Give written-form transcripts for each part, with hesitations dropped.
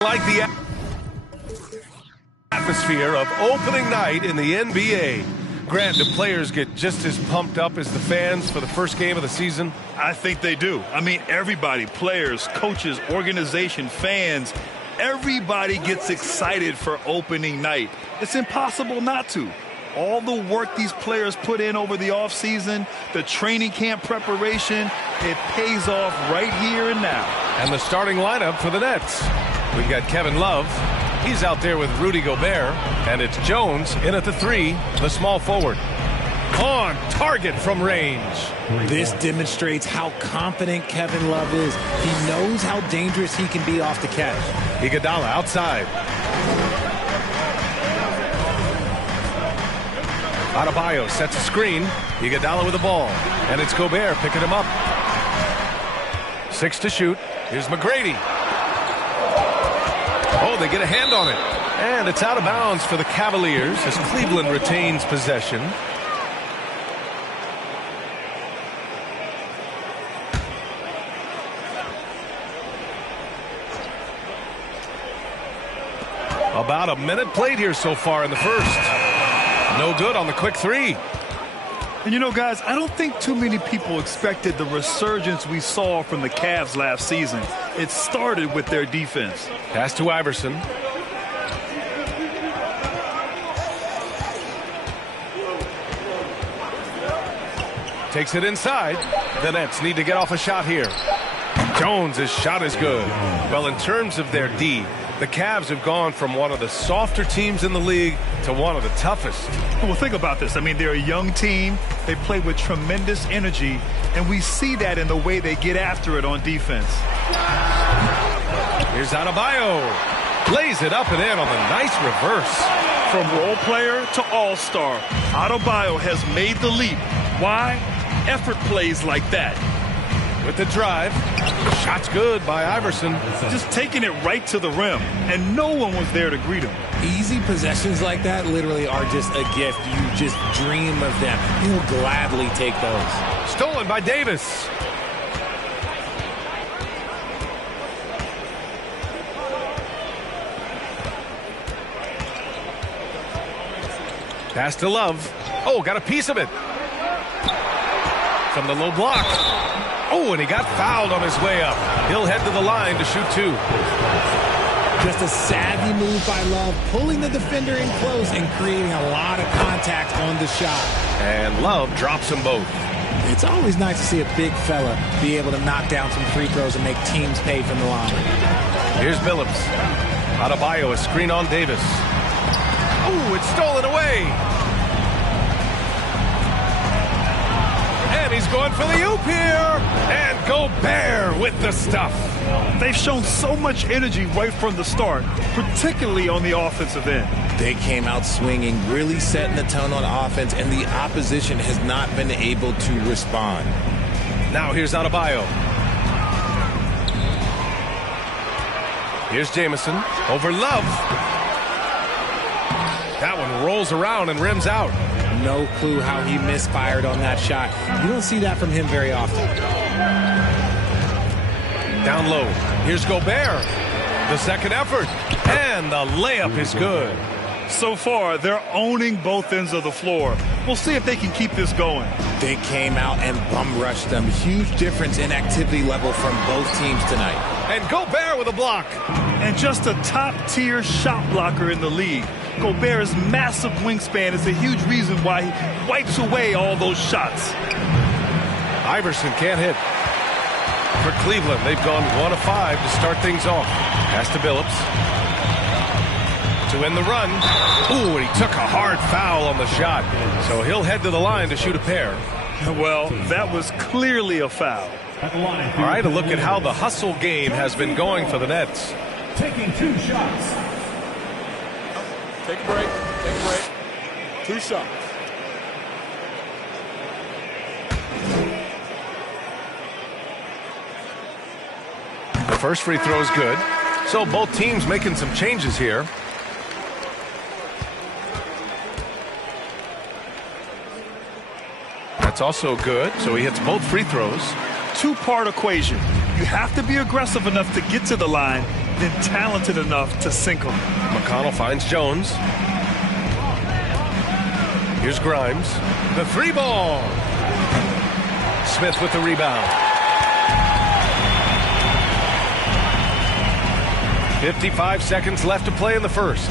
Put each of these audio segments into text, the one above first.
Like the atmosphere of opening night in the NBA. Grant, do players get just as pumped up as the fans for the first game of the season? I think they do. I mean, everybody, players, coaches, organization, fans, everybody gets excited for opening night. It's impossible not to. All the work these players put in over the offseason, the training camp preparation, it pays off right here and now. And the starting lineup for the Nets. We've got Kevin Love. He's out there with Rudy Gobert. And it's Jones in at the 3, the small forward. On target from range. This demonstrates how confident Kevin Love is. He knows how dangerous he can be off the catch. Iguodala outside. Adebayo sets a screen. Iguodala with the ball. And it's Gobert picking him up. 6 to shoot. Here's McGrady. Oh, they get a hand on it. And it's out of bounds for the Cavaliers as Cleveland retains possession. About a minute played here so far in the first. No good on the quick 3. And you know, guys, I don't think too many people expected the resurgence we saw from the Cavs last season. It started with their defense. Pass to Iverson. Takes it inside. The Nets need to get off a shot here. Jones' shot is good. Well, in terms of their D, the Cavs have gone from one of the softer teams in the league to one of the toughest. Well, think about this. I mean, they're a young team. They play with tremendous energy, and we see that in the way they get after it on defense. Here's Adebayo. Lays it up and in on the nice reverse. From role player to all-star, Adebayo has made the leap. Why? Effort plays like that. With the drive. Shot's good by Iverson. Just taking it right to the rim, and no one was there to greet him. Easy possessions like that literally are just a gift. You just dream of them. He'll gladly take those. Stolen by Davis. Pass to Love. Oh, got a piece of it. From the low block. Oh, and he got fouled on his way up. He'll head to the line to shoot 2. Just a savvy move by Love, pulling the defender in close and creating a lot of contact on the shot. And Love drops them both. It's always nice to see a big fella be able to knock down some free throws and make teams pay from the line. Here's Billups. Adebayo, a screen on Davis. Oh, it's stolen away. And he's going for the oop here. And Gobert with the stuff. They've shown so much energy right from the start, particularly on the offensive end. They came out swinging, really setting the tone on offense, and the opposition has not been able to respond. Now here's Adebayo. Here's Jamison over Love. That one rolls around and rims out. No clue how he misfired on that shot. You don't see that from him very often. Down low. Here's Gobert. The second effort. And the layup is good. So far, they're owning both ends of the floor. We'll see if they can keep this going. They came out and bum rushed them. Huge difference in activity level from both teams tonight. And Gobert with a block. And just a top-tier shot blocker in the league. Gobert's massive wingspan is a huge reason why he wipes away all those shots. Iverson can't hit. For Cleveland, they've gone 1 of 5 to start things off. Pass to Billups. To end the run. Ooh, and he took a hard foul on the shot. So he'll head to the line to shoot a pair. Well, that was clearly a foul. All right, a look at how the hustle game has been going for the Nets. Taking 2 shots. Take a break. Take a break. 2 shots. The first free throw is good. So both teams making some changes here. That's also good. So he hits both free throws. Two-part equation. You have to be aggressive enough to get to the line, then talented enough to sink them. McConnell finds Jones. Here's Grimes. The 3-ball. Smith with the rebound. 55 seconds left to play in the first.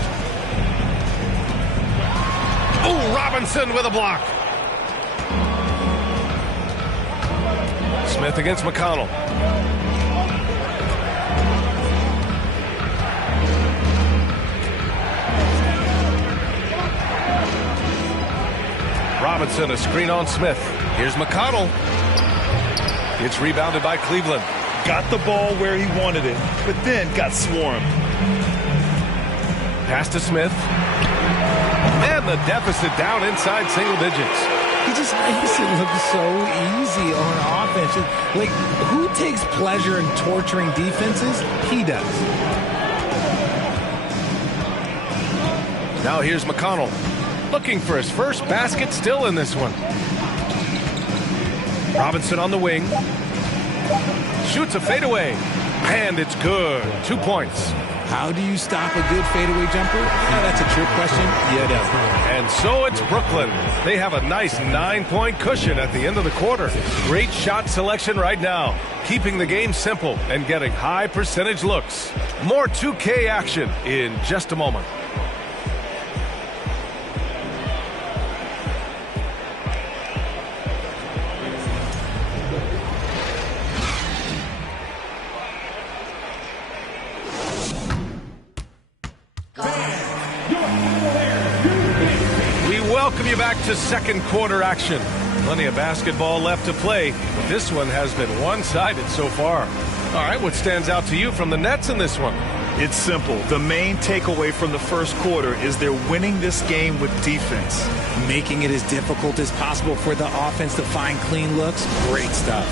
Oh, Robinson with a block. Smith against McConnell. Robinson, a screen on Smith. Here's McConnell. It's rebounded by Cleveland. Got the ball where he wanted it, but then got swarmed. Pass to Smith. And the deficit down inside single digits. He just makes it look so easy on offense. Like, who takes pleasure in torturing defenses? He does. Now here's McConnell. Looking for his first basket still in this one. Robinson on the wing. Shoots a fadeaway. And it's good. 2 points. How do you stop a good fadeaway jumper? That's a trick question. You don't. And so it's Brooklyn. They have a nice 9-point cushion at the end of the quarter. Great shot selection right now. Keeping the game simple and getting high percentage looks. More 2K action in just a moment. Welcome you back to second quarter action. Plenty of basketball left to play, but this one has been one-sided so far. All right, what stands out to you from the Nets in this one? It's simple. The main takeaway from the first quarter is they're winning this game with defense. Making it as difficult as possible for the offense to find clean looks. Great stuff.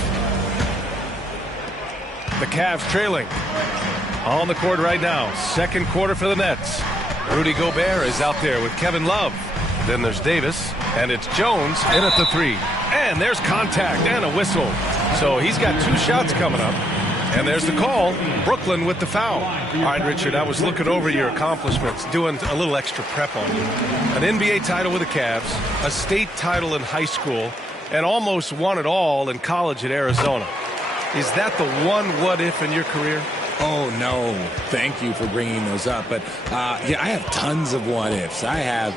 The Cavs trailing. On the court right now. Second quarter for the Nets. Rudy Gobert is out there with Kevin Love. Then there's Davis, and it's Jones in at the 3. And there's contact and a whistle. So he's got 2 shots coming up. And there's the call. Brooklyn with the foul. All right, Richard, I was looking over your accomplishments, doing a little extra prep on you. An NBA title with the Cavs, a state title in high school, and almost won it all in college at Arizona. Is that the one what-if in your career? Oh, no. Thank you for bringing those up. But, yeah, I have tons of what-ifs. I have,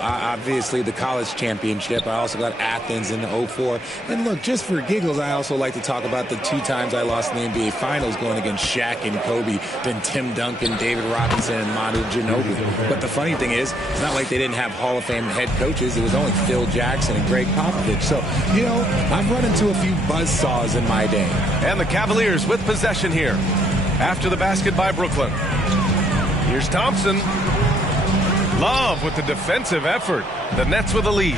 obviously the college championship. I also got Athens in the 04. And, look, just for giggles, I also like to talk about the 2 times I lost in the NBA Finals going against Shaq and Kobe, then Tim Duncan, David Robinson, and Manu Ginobili. But the funny thing is, it's not like they didn't have Hall of Fame head coaches. It was only Phil Jackson and Greg Popovich. So, I've run into a few buzzsaws in my day. And the Cavaliers with possession here. After the basket by Brooklyn. Here's Thompson. Love with the defensive effort. The Nets with the lead.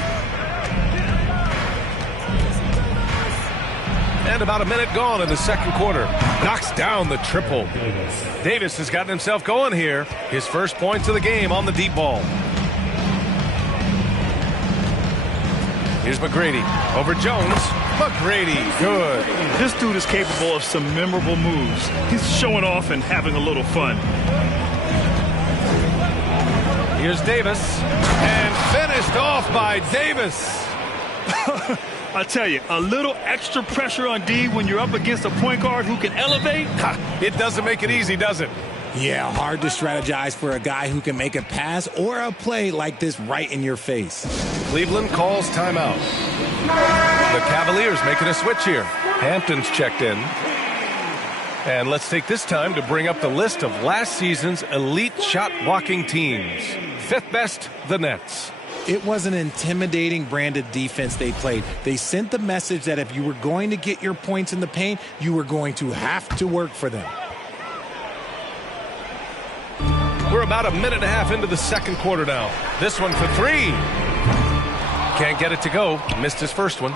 And about a minute gone in the second quarter. Knocks down the triple. Davis has gotten himself going here. His first points of the game on the deep ball. Here's McGrady over Jones. McGrady, good. This dude is capable of some memorable moves. He's showing off and having a little fun. Here's Davis. And finished off by Davis. I tell you, a little extra pressure on D when you're up against a point guard who can elevate. It doesn't make it easy, does it? Yeah, hard to strategize for a guy who can make a pass or a play like this right in your face. Cleveland calls timeout. The Cavaliers making a switch here. Hampton's checked in. And let's take this time to bring up the list of last season's elite shot-blocking teams. Fifth best, the Nets. It was an intimidating brand of defense they played. They sent the message that if you were going to get your points in the paint, you were going to have to work for them. We're about a minute and a half into the second quarter now. This one for three. Can't get it to go. Missed his first one.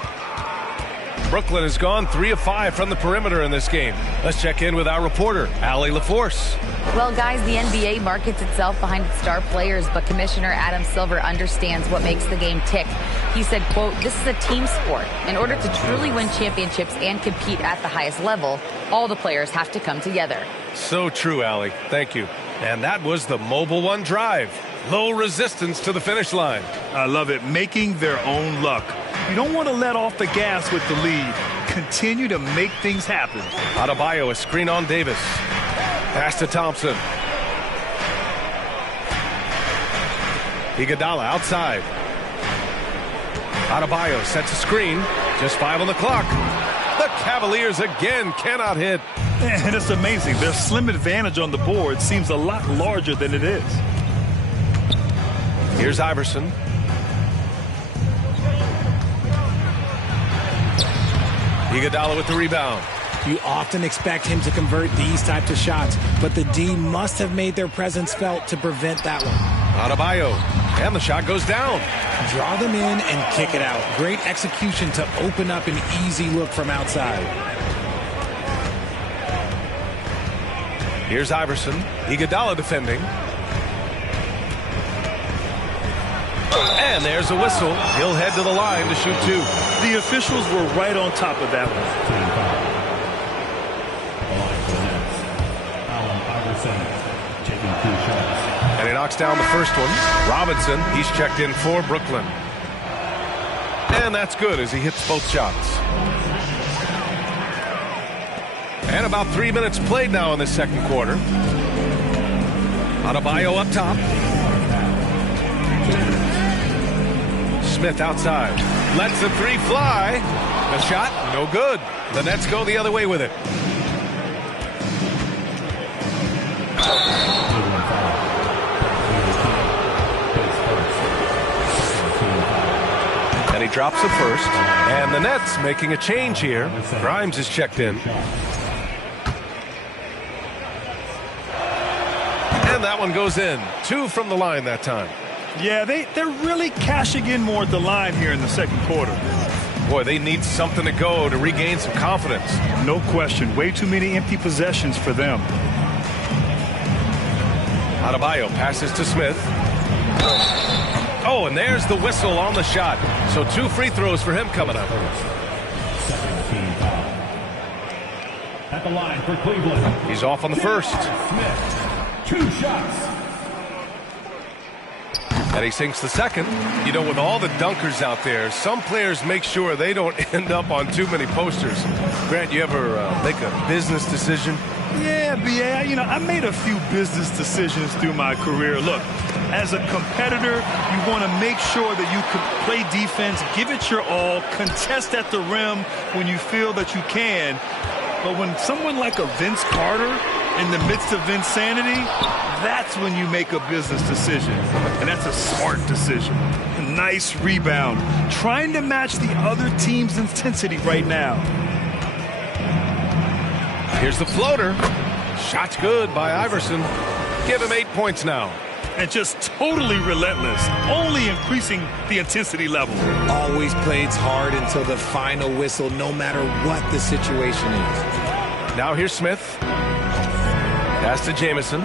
Brooklyn has gone 3 of 5 from the perimeter in this game. Let's check in with our reporter, Allie LaForce. Well, guys, the NBA markets itself behind its star players, but Commissioner Adam Silver understands what makes the game tick. He said, quote, "This is a team sport. In order to truly win championships and compete at the highest level, all the players have to come together." So true, Allie. Thank you. And that was the Mobile One drive. Low resistance to the finish line. I love it. Making their own luck. You don't want to let off the gas with the lead. Continue to make things happen. Adebayo, a screen on Davis. Pass to Thompson. Iguodala outside. Adebayo sets a screen. Just 5 on the clock. The Cavaliers again cannot hit. And it's amazing. Their slim advantage on the board seems a lot larger than it is. Here's Iverson. Iguodala with the rebound. You often expect him to convert these types of shots, but the D must have made their presence felt to prevent that one. Adebayo, and the shot goes down. Draw them in and kick it out. Great execution to open up an easy look from outside. Here's Iverson. Iguodala defending. And there's a whistle. He'll head to the line to shoot 2. The officials were right on top of that one. And he knocks down the first one. Robinson, he's checked in for Brooklyn. And that's good as he hits both shots. And about 3 minutes played now in the second quarter. Adebayo up top. Smith outside. Lets the 3 fly. The shot, no good. The Nets go the other way with it. And he drops the first. And the Nets making a change here. Grimes is checked in. And that one goes in. 2 from the line that time. Yeah, they're really cashing in more at the line here in the second quarter. Boy, they need something to go to regain some confidence. No question. Way too many empty possessions for them. Adebayo passes to Smith. Oh, and there's the whistle on the shot. So 2 free throws for him coming up. At the line for Cleveland. He's off on the first. Smith, 2 shots. And he sinks the second. You know, with all the dunkers out there, some players make sure they don't end up on too many posters. Grant, you ever make a business decision? Yeah, B.A., you know, I made a few business decisions through my career. Look, as a competitor, you want to make sure that you can play defense, give it your all, contest at the rim when you feel that you can. But when someone like a Vince Carter in the midst of insanity, that's when you make a business decision. And that's a smart decision. A nice rebound. Trying to match the other team's intensity right now. Here's the floater. Shot's good by Iverson. Give him 8 points now. And just totally relentless, only increasing the intensity level. Always plays hard until the final whistle, no matter what the situation is. Now here's Smith. Pass to Jamison.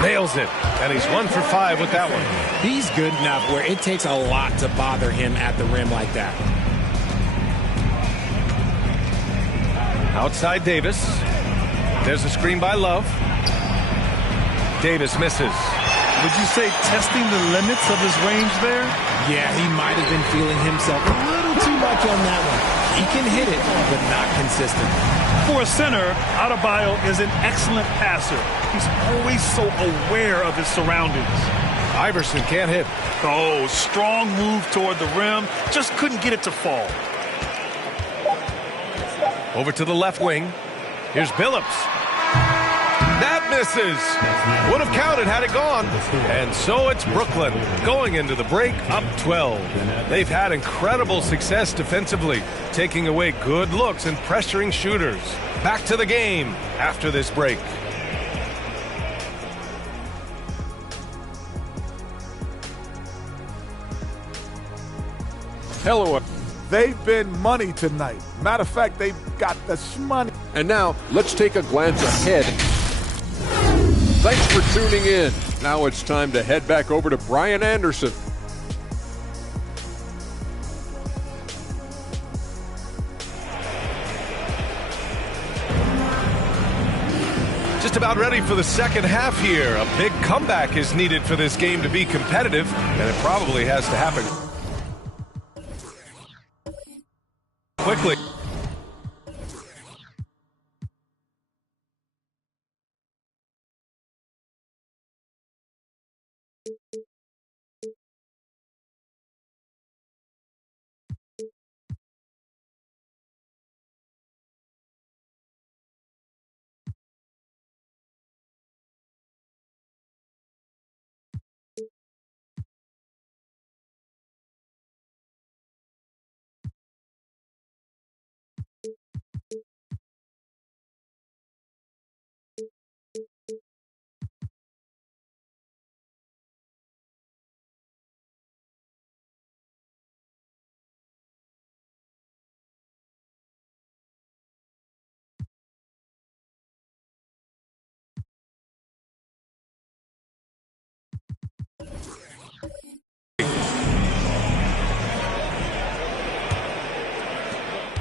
Nails it. And he's 1 for 5 with that one. He's good enough where it takes a lot to bother him at the rim like that. Outside Davis. There's a screen by Love. Davis misses. Would you say testing the limits of his range there? Yeah, he might have been feeling himself a little too much on that one. He can hit it, but not consistent. For a center, Adebayo is an excellent passer. He's always so aware of his surroundings. Iverson can't hit. Oh, strong move toward the rim. Just couldn't get it to fall. Over to the left wing. Here's Billups. That misses. Would have counted had it gone. And so it's Brooklyn going into the break up 12. They've had incredible success defensively, taking away good looks and pressuring shooters. Back to the game after this break. Hello. They've been money tonight. Matter of fact, they've got the shmoney. And now, let's take a glance ahead. Thanks for tuning in. Now it's time to head back over to Brian Anderson. Just about ready for the second half here. A big comeback is needed for this game to be competitive, and it probably has to happen quickly.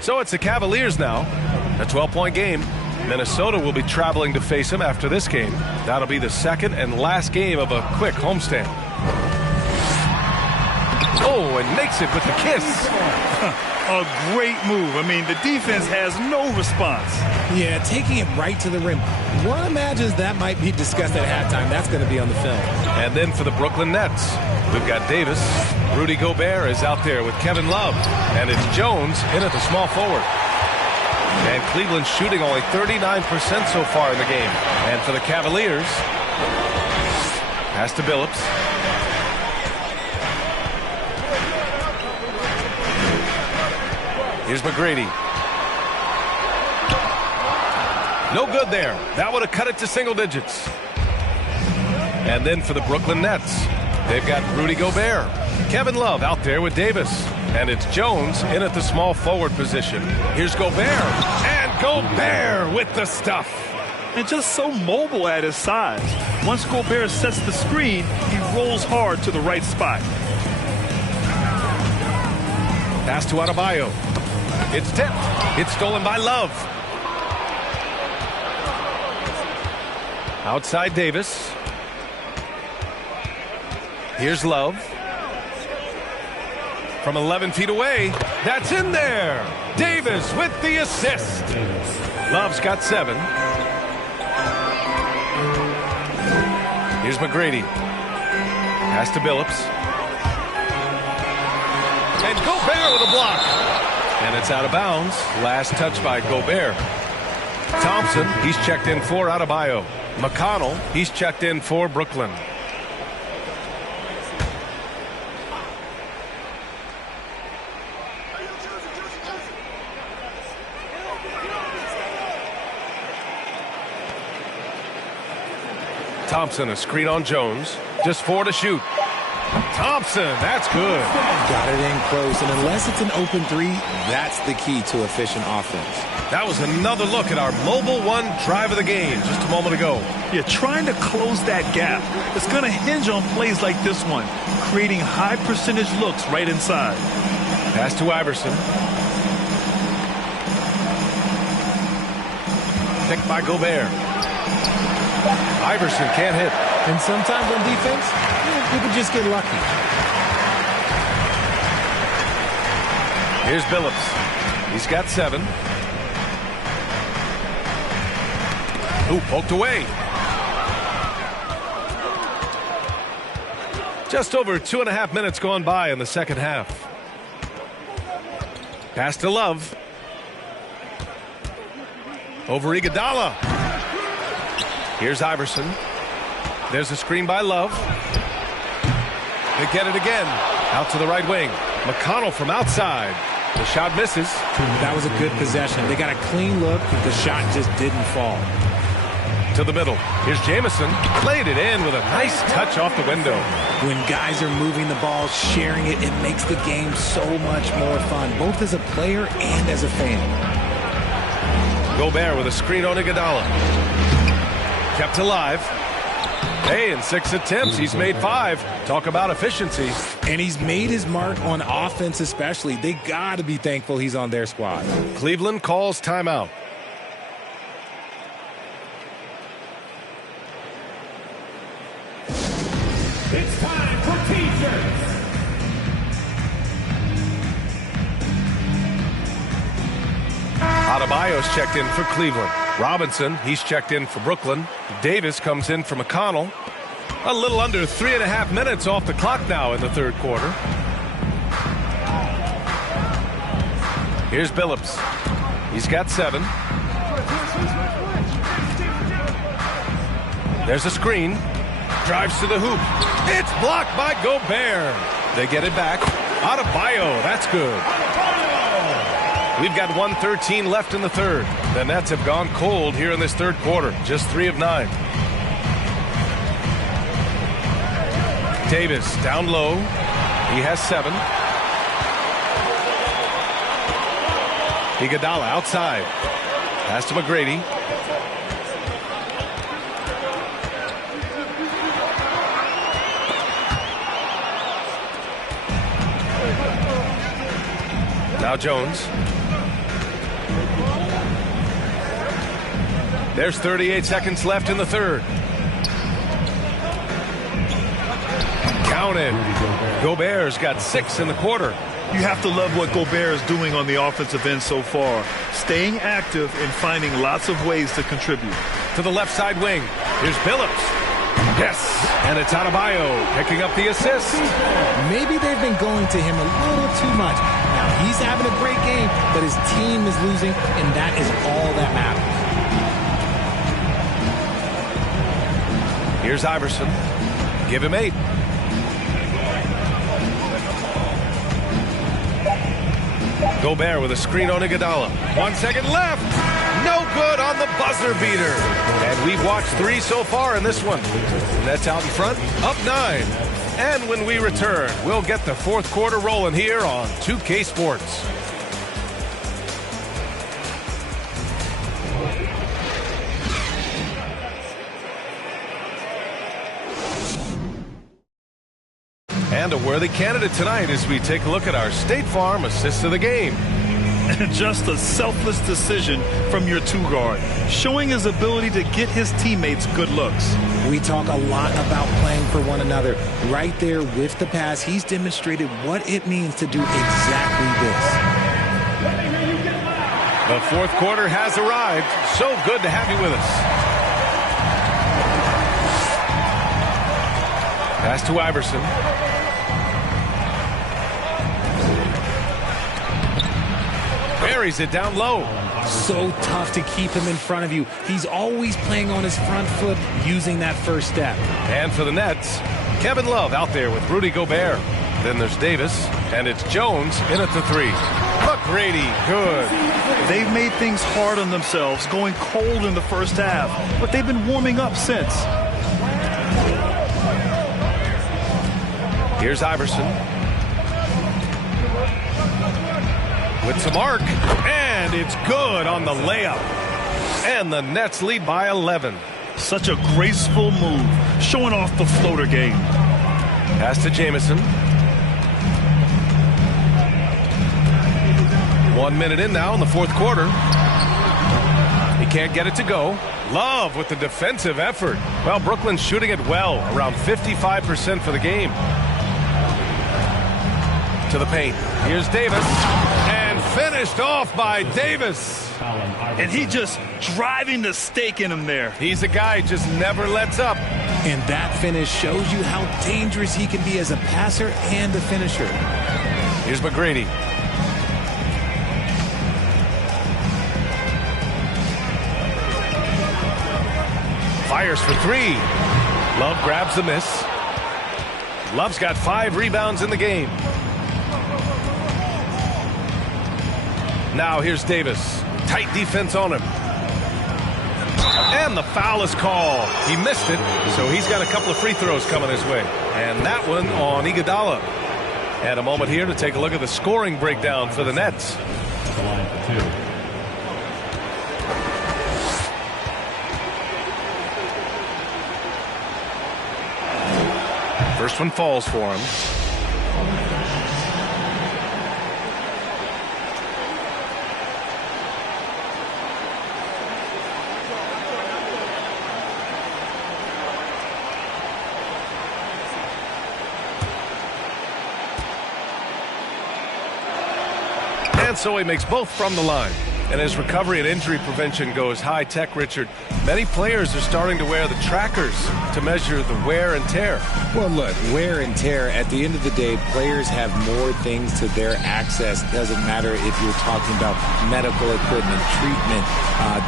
So it's the Cavaliers now. A 12-point game. Minnesota will be traveling to face them after this game. That'll be the second and last game of a quick homestand. Oh, and makes it with the kiss. A great move. I mean, the defense has no response. Yeah, taking it right to the rim. One imagines that might be discussed at halftime. That's going to be on the film. And then for the Brooklyn Nets, we've got Davis. Rudy Gobert is out there with Kevin Love. And it's Jones in at the small forward. And Cleveland shooting only 39% so far in the game. And for the Cavaliers, pass to Billups. Here's McGrady. No good there. That would have cut it to single digits. And then for the Brooklyn Nets, they've got Rudy Gobert. Kevin Love out there with Davis. And it's Jones in at the small forward position. Here's Gobert. And Gobert with the stuff. And just so mobile at his size. Once Gobert sets the screen, he rolls hard to the right spot. Pass to Adebayo. It's tipped. It's stolen by Love. Outside Davis. Here's Love. From 11 feet away. That's in there. Davis with the assist. Love's got 7. Here's McGrady. Pass to Billups. And Gobert with a block. And it's out of bounds. Last touch by Gobert. Thompson, he's checked in for Adebayo. McConnell, he's checked in for Brooklyn. Thompson, a screen on Jones. Just 4 to shoot. Thompson, that's good. Got it in close, and unless it's an open 3, that's the key to efficient offense. That was another look at our Mobile One drive of the game just a moment ago. Yeah, trying to close that gap. It's going to hinge on plays like this one, creating high percentage looks right inside. Pass to Iverson. Picked by Gobert. Iverson can't hit. And sometimes on defense, you can just get lucky. Here's Billups. He's got 7. Ooh, poked away. Just over 2.5 minutes gone by in the second half. Pass to Love. Over Iguodala. Here's Iverson. There's a screen by Love. They get it again. Out to the right wing. McConnell from outside. The shot misses. That was a good possession. They got a clean look, but the shot just didn't fall. To the middle. Here's Jamison. Played it in with a nice touch off the window. When guys are moving the ball, sharing it, it makes the game so much more fun, both as a player and as a fan. Gobert with a screen on Iguodala. Kept alive. Hey, in 6 attempts, he's made 5. Talk about efficiency. And he's made his mark on offense especially. They got to be thankful he's on their squad. Cleveland calls timeout. It's time for T-shirts. Adebayo's checked in for Cleveland. Robinson, he's checked in for Brooklyn. Davis comes in for McConnell. A little under 3.5 minutes off the clock now in the third quarter. Here's Billups. He's got 7. There's a screen. Drives to the hoop. It's blocked by Gobert. They get it back. Adebayo, that's good. We've got 1:13 left in the third. The Nets have gone cold here in this third quarter. Just 3 of 9. Davis down low. He has 7. Iguodala outside. Pass to McGrady. Now Jones. There's 38 seconds left in the third. Counted. Gobert's got 6 in the quarter. You have to love what Gobert is doing on the offensive end so far. Staying active and finding lots of ways to contribute. To the left side wing. Here's Billups. Yes. And it's Adebayo picking up the assist. Maybe they've been going to him a little too much. Now he's having a great game, but his team is losing, and that is all that matters. Here's Iverson. Give him 8. Gobert with a screen on Iguodala. 1 second left. No good on the buzzer beater. And we've watched 3 so far in this one. Nets out in front, up 9. And when we return, we'll get the fourth quarter rolling here on 2K Sports. And a worthy candidate tonight as we take a look at our State Farm assist of the game. Just a selfless decision from your 2-guard, showing his ability to get his teammates good looks. We talk a lot about playing for one another. Right there with the pass, he's demonstrated what it means to do exactly this. The fourth quarter has arrived. So good to have you with us. Pass to Iverson. Buries it down low. So tough to keep him in front of you. He's always playing on his front foot, using that first step. And for the Nets, Kevin Love out there with Rudy Gobert. Then there's Davis, and it's Jones in at the 3. McGrady, good. They've made things hard on themselves, going cold in the first half, but they've been warming up since. Here's Iverson. With some arc, and it's good on the layup. And the Nets lead by 11. Such a graceful move, showing off the floater game. Pass to Jamison. 1 minute in now in the fourth quarter. He can't get it to go. Love with the defensive effort. Well, Brooklyn's shooting it well, around 55% for the game. To the paint. Here's Davis. Finished off by Davis. And he just driving the stake in him there. He's a guy who just never lets up. And that finish shows you how dangerous he can be as a passer and a finisher. Here's McGrady. Fires for three. Love grabs the miss. Love's got 5 rebounds in the game. Now here's Davis. Tight defense on him. And the foul is called. He missed it, so he's got a couple of free throws coming his way. And that one on Iguodala. And a moment here to take a look at the scoring breakdown for the Nets. The line for 2. First one falls for him. And so he makes both from the line. And as recovery and injury prevention goes high-tech, Richard, many players are starting to wear the trackers to measure the wear and tear. Well, look, wear and tear, at the end of the day, players have more things to their access. Doesn't matter if you're talking about medical equipment, treatment,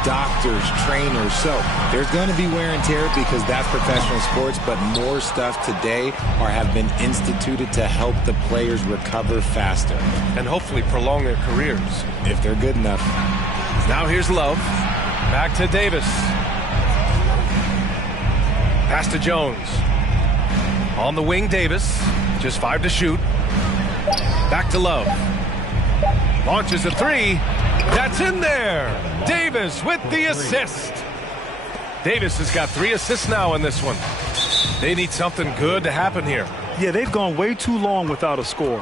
doctors, trainers. So there's going to be wear and tear because that's professional sports, but more stuff today have been instituted to help the players recover faster. And hopefully prolong their careers. If they're good enough. Now here's Love. Back to Davis. Pass to Jones. On the wing, Davis. Just 5 to shoot. Back to Love. Launches a 3. That's in there. Davis with the assist. Davis has got 3 assists now in this one. They need something good to happen here. Yeah, they've gone way too long without a score.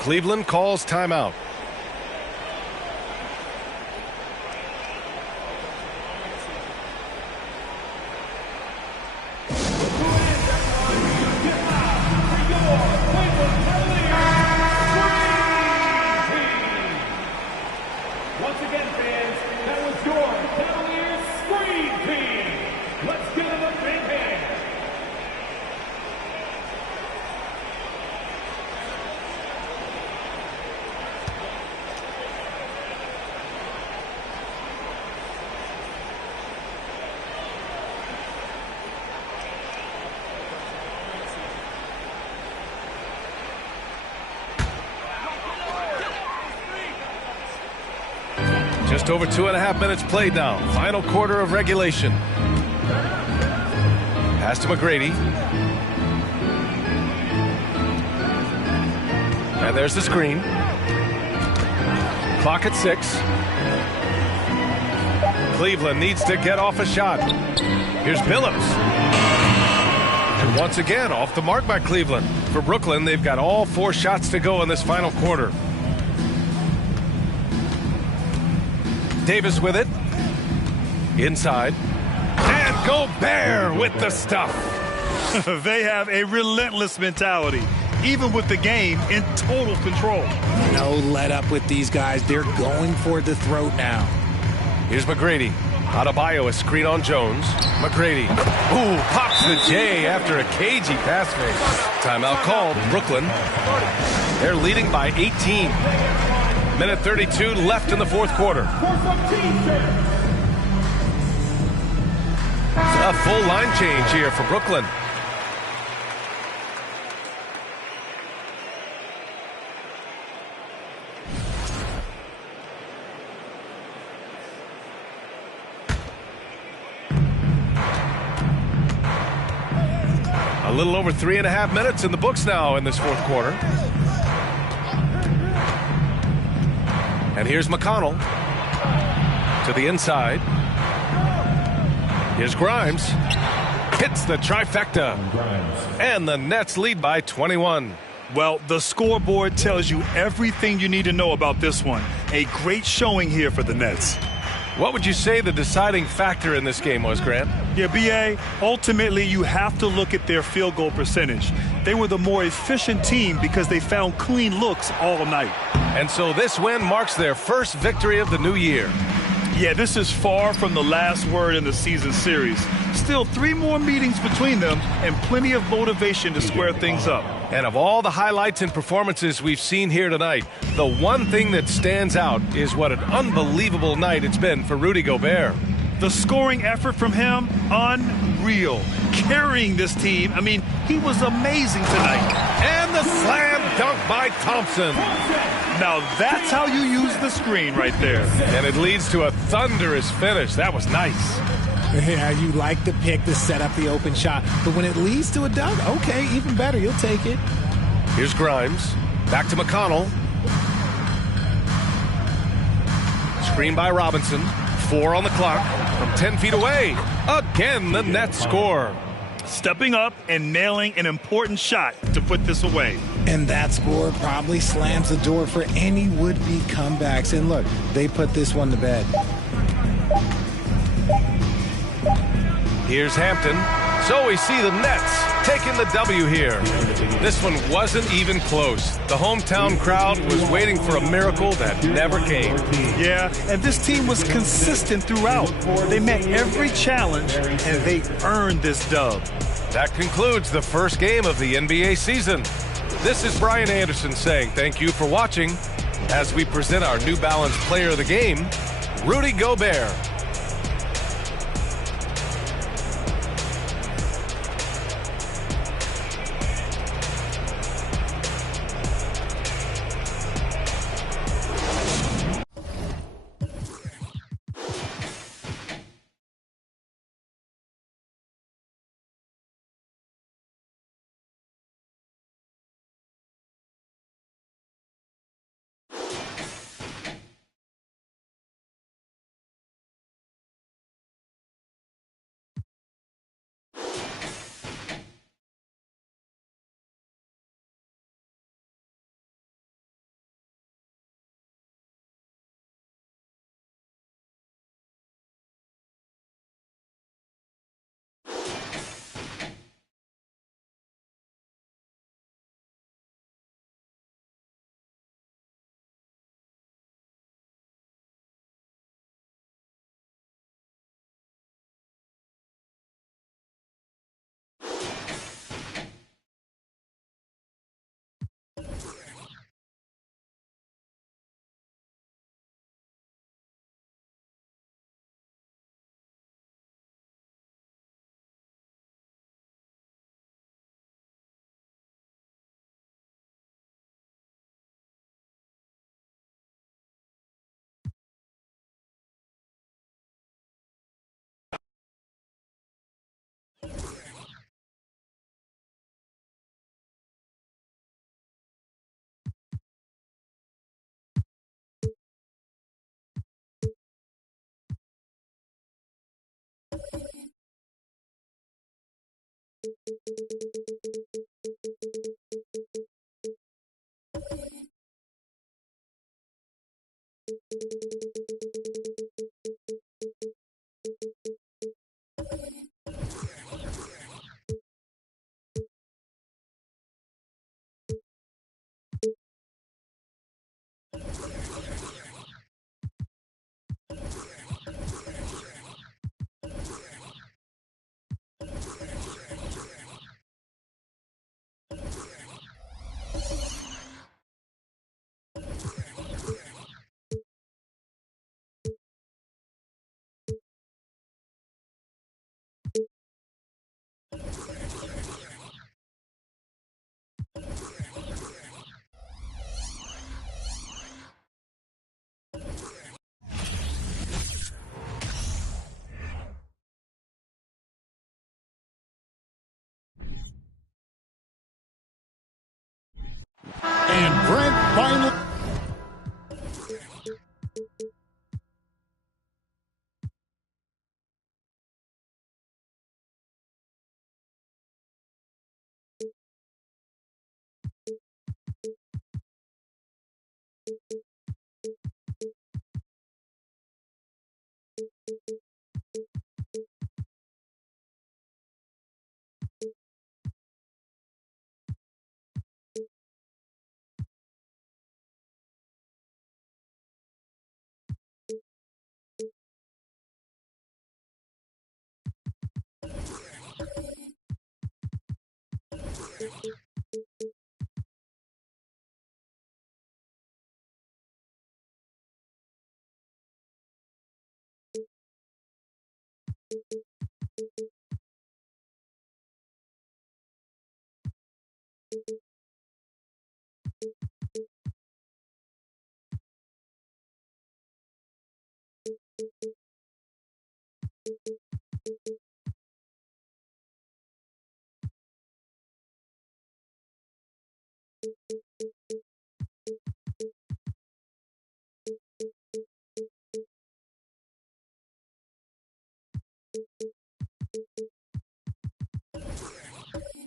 Cleveland calls timeout. Just over 2.5 minutes played now. Final quarter of regulation. Pass to McGrady. And there's the screen. Clock at 6. Cleveland needs to get off a shot. Here's Billups. And once again, off the mark by Cleveland. For Brooklyn, they've got all 4 shots to go in this final quarter. Davis with it. Inside. And Gobert with the stuff. They have a relentless mentality, even with the game in total control. No let up with these guys. They're going for the throat now. Here's McGrady. Adebayo, a screen on Jones. McGrady. Ooh, pops the J after a cagey pass fake. Timeout called. Brooklyn. They're leading by 18. Minute 32 left in the fourth quarter. A full line change here for Brooklyn. A little over 3.5 minutes in the books now in this fourth quarter. And here's McConnell to the inside. Here's Grimes. Hits the trifecta. And the Nets lead by 21. Well, the scoreboard tells you everything you need to know about this one. A great showing here for the Nets. What would you say the deciding factor in this game was, Grant? Yeah, B.A., ultimately you have to look at their field goal percentage. They were the more efficient team because they found clean looks all night. And so this win marks their first victory of the new year. Yeah, this is far from the last word in the season series. Still 3 more meetings between them and plenty of motivation to square things up. And of all the highlights and performances we've seen here tonight, the one thing that stands out is what an unbelievable night it's been for Rudy Gobert. The scoring effort from him, unreal. Carrying this team, I mean, he was amazing tonight. And the slam dunk by Thompson. Now that's how you use the screen right there. And it leads to a thunderous finish. That was nice. Yeah, you like the pick to set up the open shot. But when it leads to a dunk, okay, even better. You'll take it. Here's Grimes. Back to McConnell. Screen by Robinson. 4 on the clock from 10 feet away. Again, the Nets score. Stepping up and nailing an important shot to put this away. And that score probably slams the door for any would-be comebacks. And look, they put this one to bed. Here's Hampton. So we see the Nets taking the W here. This one wasn't even close. The hometown crowd was waiting for a miracle that never came. Yeah, and this team was consistent throughout. They met every challenge, and they earned this dub. That concludes the first game of the NBA season. This is Brian Anderson saying thank you for watching as we present our New Balance Player of the Game, Rudy Gobert. And Brent finally.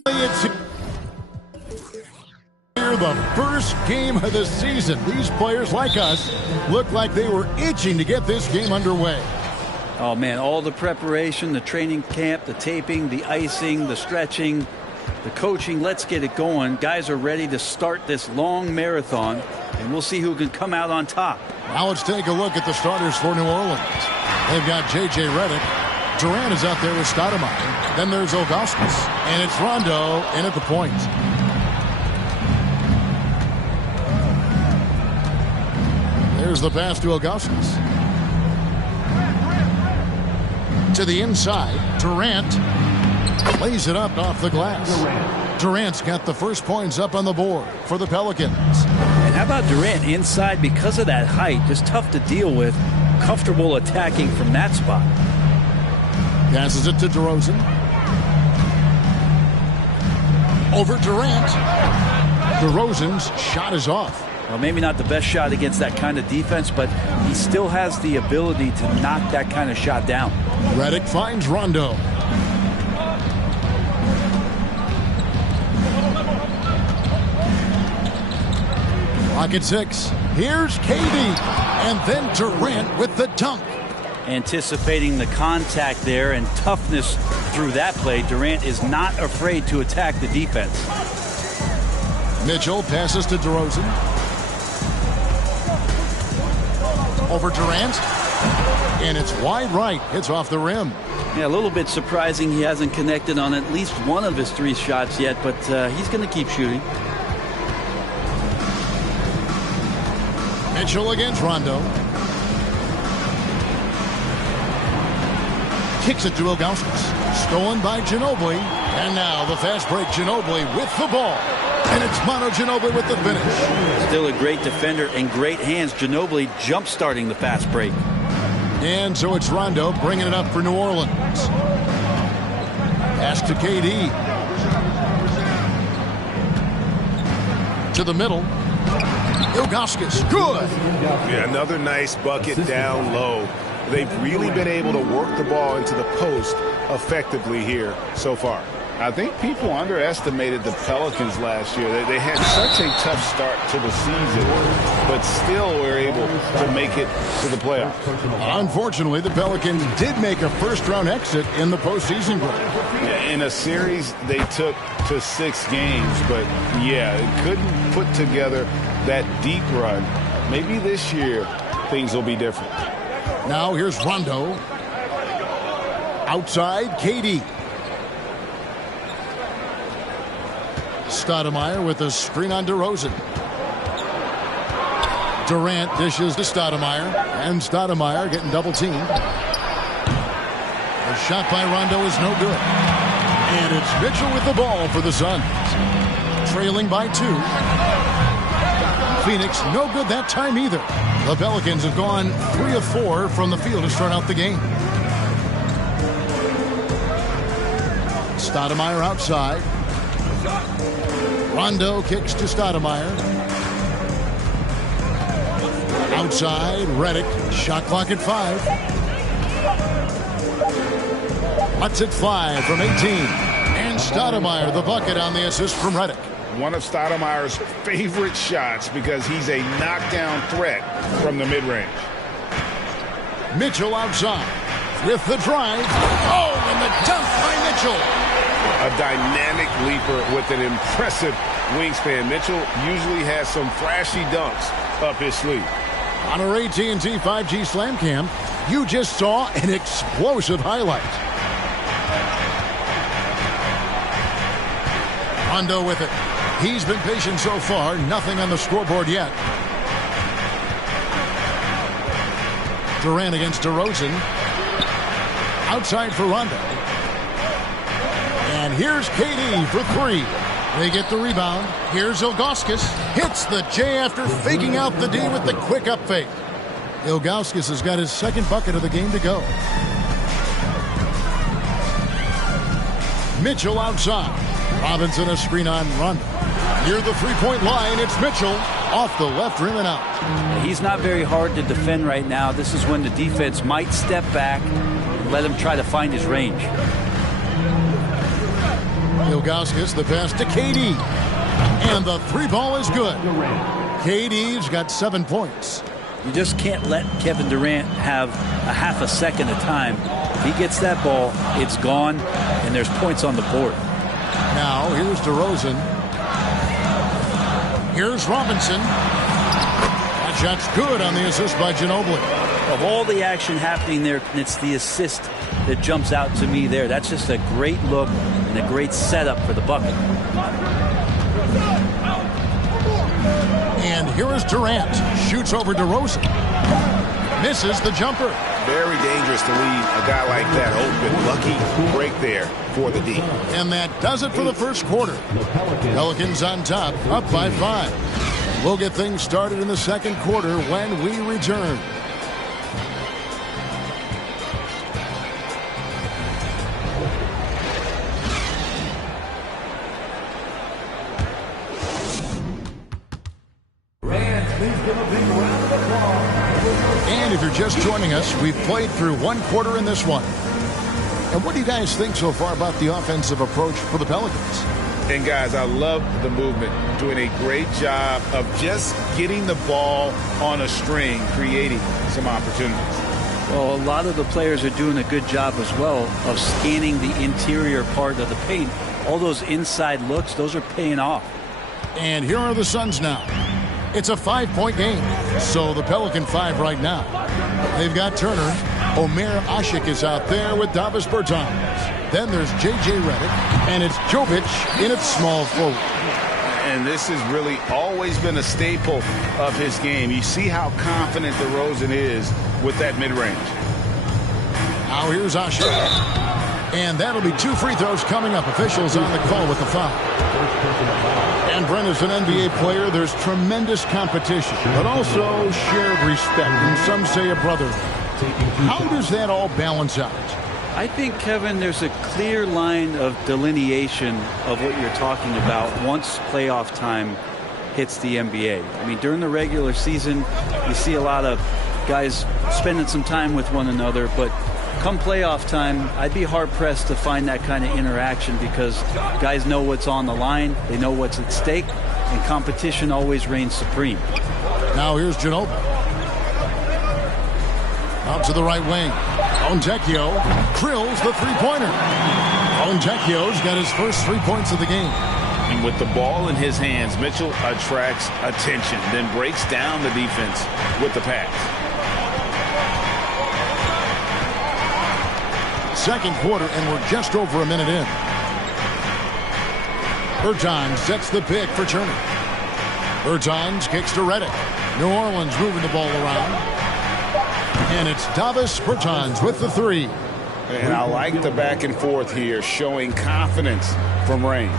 It's the first game of the season. These players, like us, look like they were itching to get this game underway. Oh, man, all the preparation, the training camp, the taping, the icing, the stretching, the coaching. Let's get it going. Guys are ready to start this long marathon, and we'll see who can come out on top. Now let's take a look at the starters for New Orleans. They've got J.J. Redick. Durant is out there with Stoudemire. Then there's Ilgauskas. And it's Rondo in at the point. There's the pass to Ilgauskas. To the inside. Durant lays it up off the glass. Durant's got the first points up on the board for the Pelicans. And how about Durant inside? Because of that height, just tough to deal with. Comfortable attacking from that spot. Passes it to DeRozan. Over Durant. DeRozan's shot is off. Well, maybe not the best shot against that kind of defense, but he still has the ability to knock that kind of shot down. Redick finds Rondo. Clock at 6. Here's KD. And then Durant with the dunk. Anticipating the contact there and toughness through that play, Durant is not afraid to attack the defense. Mitchell passes to DeRozan. Over Durant. And it's wide right. Hits off the rim. Yeah, a little bit surprising he hasn't connected on at least one of his 3 shots yet, but he's going to keep shooting. Mitchell against Rondo. Kicks it to Ilgauskas. Stolen by Ginobili. And now the fast break. Ginobili with the ball. And it's Manu Ginobili with the finish. Still a great defender and great hands. Ginobili jump-starting the fast break. And so it's Rondo bringing it up for New Orleans. Pass to KD. To the middle. Ilgauskas. Good. Yeah, another nice bucket down low. They've really been able to work the ball into the post effectively here so far. I think people underestimated the Pelicans last year. They had such a tough start to the season, but still were able to make it to the playoffs. Unfortunately, the Pelicans did make a first-round exit in the postseason break. In a series they took to 6 games, but yeah, it couldn't put together that deep run. Maybe this year things will be different. Now here's Rondo. Outside, KD. Stoudemire with a screen on DeRozan. Durant dishes to Stoudemire. And Stoudemire getting double-teamed. The shot by Rondo is no good. And it's Mitchell with the ball for the Suns. Trailing by 2. Phoenix no good that time either. The Pelicans have gone 3 of 4 from the field to start out the game. Stoudemire outside. Rondo kicks to Stoudemire. Outside, Redick. Shot clock at 5. Lets it fly from 18. And Stoudemire, the bucket on the assist from Redick. One of Stoudemire's favorite shots because he's a knockdown threat from the mid-range. Mitchell outside with the drive. Oh, and the dunk by Mitchell. A dynamic leaper with an impressive wingspan. Mitchell usually has some flashy dunks up his sleeve. On our AT&T 5G Slam Cam, you just saw an explosive highlight. Rondo with it. He's been patient so far. Nothing on the scoreboard yet. Durant against DeRozan. Outside for Rondo. And here's KD for three. They get the rebound. Here's Ilgauskas. Hits the J after faking out the D with the quick up fake. Ilgauskas has got his second bucket of the game to go. Mitchell outside. Robinson a screen on Rondo. Near the three-point line, it's Mitchell. Off the left rim and out. He's not very hard to defend right now. This is when the defense might step back and let him try to find his range. Ilgauskas the pass to KD. And the three ball is good. KD's got 7 points. You just can't let Kevin Durant have a half a second of time. If he gets that ball, it's gone, and there's points on the board. Now, here's DeRozan. Here's Robinson. That shot's good on the assist by Ginobili. Of all the action happening there, it's the assist that jumps out to me there. That's just a great look and a great setup for the bucket. And here is Durant. Shoots over DeRozan. Misses the jumper. Very dangerous to leave a guy like that open. Lucky break there for the D. And that does it for the first quarter. Pelicans on top, up by 5. We'll get things started in the second quarter when we return. And if you're just joining us, we've played through one quarter in this one. And what do you guys think so far about the offensive approach for the Pelicans? And guys, I love the movement. Doing a great job of just getting the ball on a string, creating some opportunities. Well, a lot of the players are doing a good job as well of scanning the interior part of the paint. All those inside looks, those are paying off. And here are the Suns now. It's a 5-point game, so the Pelican 5 right now. They've got Turner. Omer Asik is out there with Davis Bertans. Then there's J.J. Redick, and it's Jovic in its small forward. And this has really always been a staple of his game. You see how confident DeRozan is with that mid-range. Now here's Asik. And that'll be 2 free throws coming up. Officials on the call with the foul. And Brent, as an NBA player, there's tremendous competition, but also shared respect, and some say a brotherhood. How does that all balance out? I think, Kevin, there's a clear line of delineation of what you're talking about once playoff time hits the NBA. I mean, during the regular season, you see a lot of guys spending some time with one another, but come playoff time, I'd be hard-pressed to find that kind of interaction because guys know what's on the line, they know what's at stake, and competition always reigns supreme. Now here's Ginobili. Out to the right wing. Fontecchio drills the three-pointer. Fontecchio's got his first 3 points of the game. And with the ball in his hands, Mitchell attracts attention, then breaks down the defense with the pass. Second quarter, and we're just over a minute in. Bertans sets the pick for Turner. Bertans kicks to Redick. New Orleans moving the ball around. And it's Davis Bertans with the 3. And I like the back and forth here, showing confidence from range.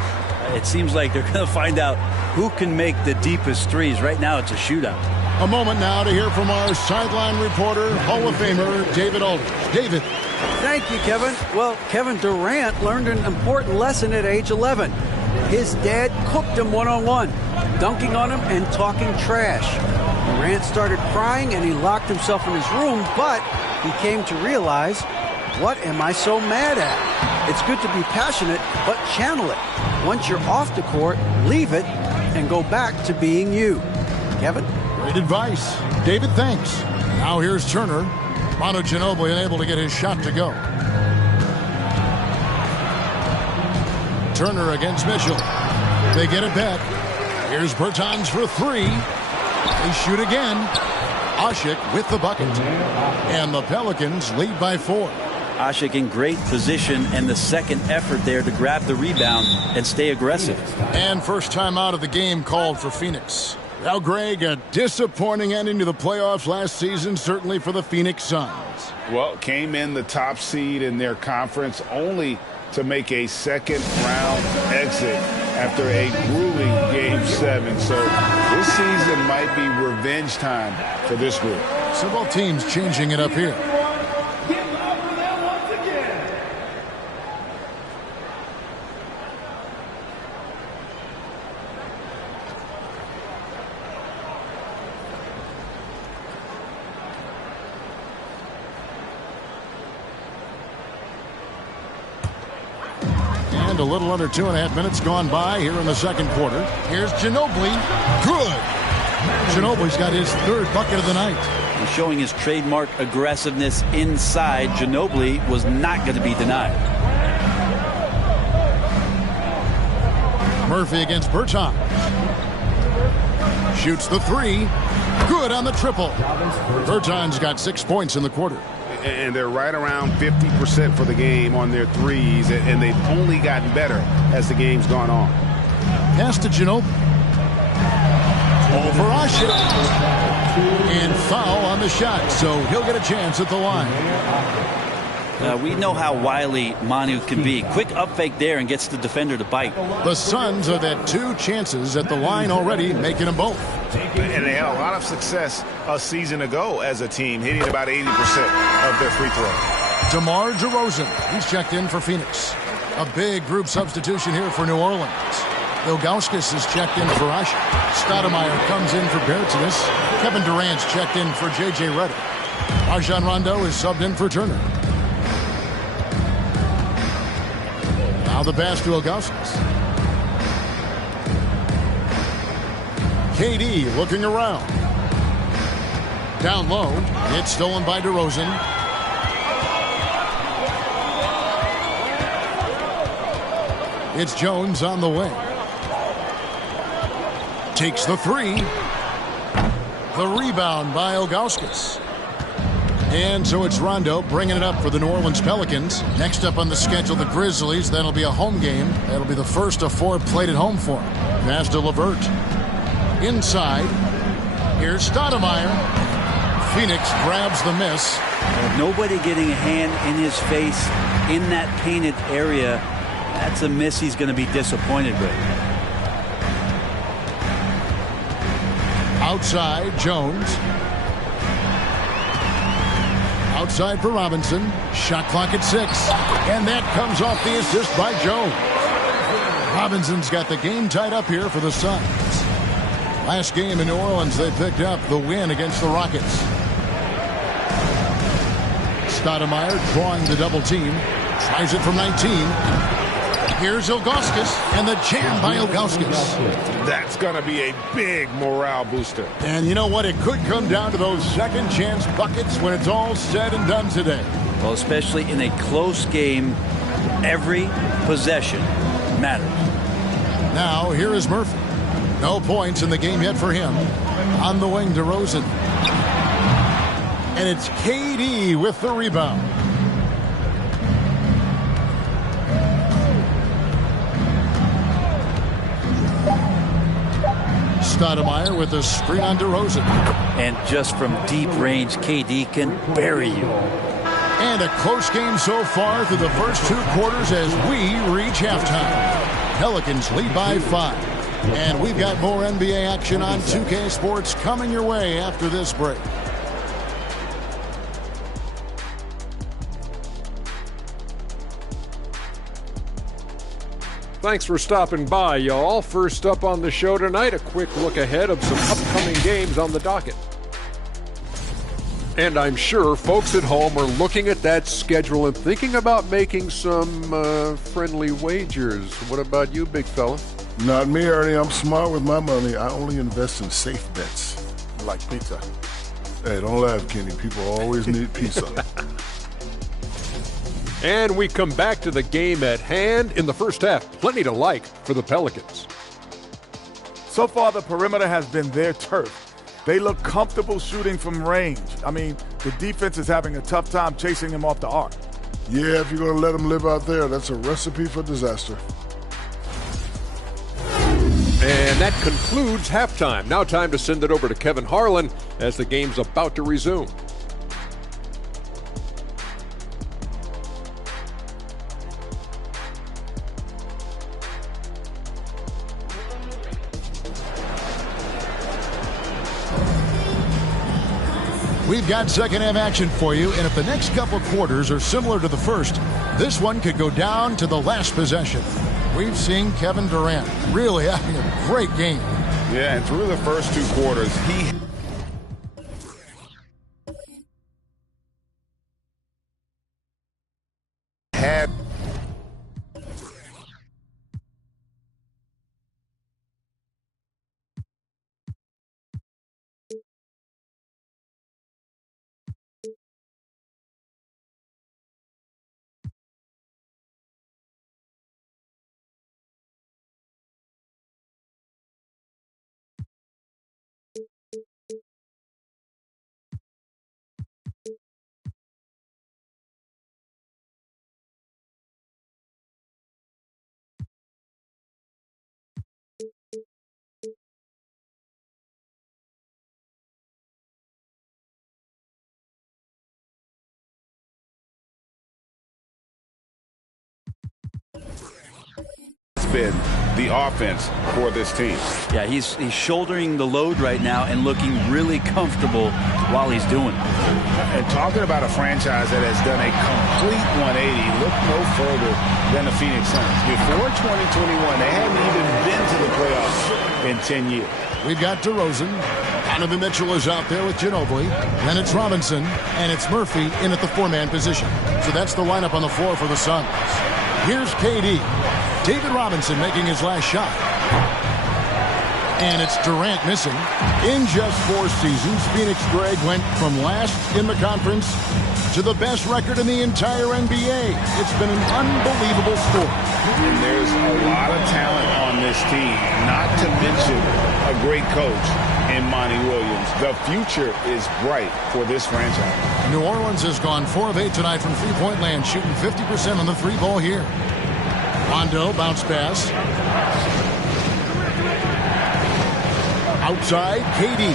It seems like they're going to find out who can make the deepest threes. Right now, it's a shootout. A moment now to hear from our sideline reporter, Hall of Famer David Aldridge. David. Thank you, Kevin. Well, Kevin Durant learned an important lesson at age 11. His dad cooked him one-on-one, dunking on him and talking trash. Durant started crying and he locked himself in his room, but he came to realize, what am I so mad at? It's good to be passionate, but channel it. Once you're off the court, leave it and go back to being you. Kevin? Great advice. David, thanks. Now here's Turner. Manu Ginobili unable to get his shot to go. Turner against Mitchell. They get it back. Here's Bertans for 3. They shoot again. Asik with the bucket. And the Pelicans lead by 4. Asik in great position, and the second effort there to grab the rebound and stay aggressive. And first time out of the game called for Phoenix. Now, Greg, a disappointing ending to the playoffs last season, certainly for the Phoenix Suns. Well, came in the top seed in their conference only to make a second-round exit after a grueling Game 7. So this season might be revenge time for this group. So both teams changing it up here. A little under 2.5 minutes gone by here in the second quarter. Here's Ginobili. Good. Ginobili's got his third bucket of the night. He's showing his trademark aggressiveness inside. Ginobili was not going to be denied. Murphy against Bertans. Shoots the three. Good on the triple. Bertans got 6 points in the quarter. And they're right around 50% for the game on their threes, and they've only gotten better as the game's gone on. Pass to Ginobili. Over Asik. And foul on the shot, so he'll get a chance at the line. We know how wily Manu can be. Quick up fake there and gets the defender to bite. The Suns have had 2 chances at the line already, making them both. And they had a lot of success a season ago as a team, hitting about 80% of their free throw. DeMar DeRozan, he's checked in for Phoenix. A big group substitution here for New Orleans. Ilgauskas is checked in for Asik. Stoudemire comes in for Bertans. Kevin Durant's checked in for J.J. Redick. Rajon Rondo is subbed in for Turner. Now the pass to Ilgauskas. KD looking around. Down low. It's stolen by DeRozan. It's Jones on the wing. Takes the three. The rebound by Ilgauskas. And so it's Rondo bringing it up for the New Orleans Pelicans. Next up on the schedule, the Grizzlies. That'll be a home game. That'll be the first of 4 played at home for them. Pass to LeVert. Inside. Here's Stoudemire. Phoenix grabs the miss. Nobody getting a hand in his face in that painted area. That's a miss he's going to be disappointed with. Outside, Jones. Outside for Robinson. Shot clock at 6. And that comes off the assist by Jones. Robinson's got the game tied up here for the Suns. Last game in New Orleans, they picked up the win against the Rockets. Stoudemire drawing the double team. Tries it from 19. Here's Ilgauskas, and the jam by Ilgauskas. That's going to be a big morale booster. And you know what? It could come down to those second chance buckets when it's all said and done today. Well, especially in a close game, every possession matters. Now, here is Murphy. No points in the game yet for him. On the wing, DeRozan. And it's KD with the rebound. Stoudemire with a screen on DeRozan. And just from deep range, KD can bury you. And a close game so far through the first 2 quarters as we reach halftime. Pelicans lead by 5. And we've got more NBA action on 2K Sports coming your way after this break. Thanks for stopping by, y'all. First up on the show tonight, a quick look ahead of some upcoming games on the docket. And I'm sure folks at home are looking at that schedule and thinking about making some friendly wagers. What about you, big fella? Not me, Ernie. I'm smart with my money. I only invest in safe bets. Like pizza. Hey, don't laugh, Kenny. People always need pizza. And we come back to the game at hand in the first half. Plenty to like for the Pelicans. So far, the perimeter has been their turf. They look comfortable shooting from range. I mean, the defense is having a tough time chasing them off the arc. Yeah, if you're going to let them live out there, that's a recipe for disaster. And that concludes halftime. Now time to send it over to Kevin Harlan as the game's about to resume. We've got second half action for you, and if the next couple quarters are similar to the first, this one could go down to the last possession. We've seen Kevin Durant really having a great game. Yeah, and through the first two quarters, he had been the offense for this team. Yeah, he's shouldering the load right now and looking really comfortable while he's doing it. And talking about a franchise that has done a complete 180, look no further than the Phoenix Suns. Before 2021, they hadn't even been to the playoffs in 10 years. We've got DeRozan. Donovan Mitchell is out there with Ginobili. Then it's Robinson, and it's Murphy in at the four-man position. So that's the lineup on the floor for the Suns. Here's KD. David Robinson making his last shot. And it's Durant missing. In just 4 seasons, Phoenix, Greg, went from last in the conference to the best record in the entire NBA. It's been an unbelievable story. And there's a lot of talent on this team, not to mention a great coach in Monty Williams. The future is bright for this franchise. New Orleans has gone 4 of 8 tonight from three-point land, shooting 50% on the three ball here. Rondo, bounce pass. Outside, KD.